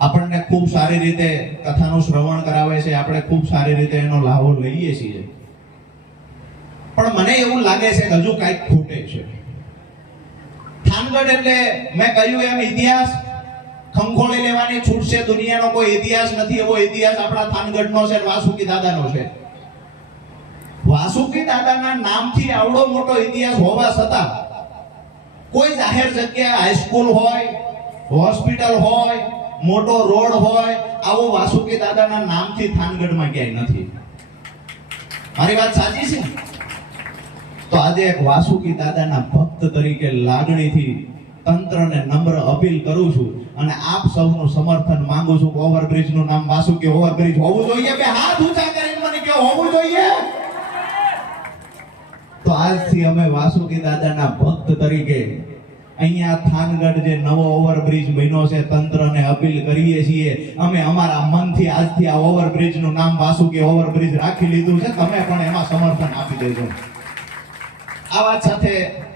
આપણને ખૂબ સારી રીતે કથાનું શ્રવણ કરાવે છે, આપણે ખૂબ સારી રીતે એનો લાભો લઈએ છીએ. પણ મને એવું લાગે છે કે હજુ કાંઈક ખૂટે છે. થાનગઢ એટલે મેં કહ્યું એમ, ઇતિહાસ ખંખોળી લેવાની છૂટ છે દુનિયાનો કોઈ ઇતિહાસ નથી, એવો ઇતિહાસ આપણા થાનગઢનો છે, વાસુકી દાદાનો છે. વાસુકી દાદાના નામથી આવડો મોટો ઇતિહાસ હોવા છતાં, કોઈ જાહેર જગ્યાએ હાઈસ્કૂલ હોય, હોસ્પિટલ હોય મોટો રોડ હોય, આવો વાસુકી દાદાના નામથી થાનગઢમાં ક્યાંય નથી. મારી વાત સાચી છે? તો આજે એક વાસુકી દાદાના ભક્ત તરીકે લાગણીથી તંત્રને નમ્ર અપીલ કરું છું અને આપ સૌનું સમર્થન માંગુ છું કે ઓવરબ્રિજનું નામ વાસુકી ઓવરબ્રિજ હોવું જોઈએ બે હાથ ઊંચા કરીને મને કે હોવું જોઈએ? તો આજથી અમે વાસુકી દાદાના ભક્ત તરીકે અહીંયા થાનગઢ જે નવો ઓવરબ્રિજ બન્યો છે, તંત્રને અપીલ કરીએ છીએ. અમે અમારા મનથી આજથી આ ઓવરબ્રિજનું નામ વાસુકી ઓવરબ્રિજ રાખી લીધું છે. તમે પણ એમાં સમર્થન આપી દેજો. આ વાત સાથે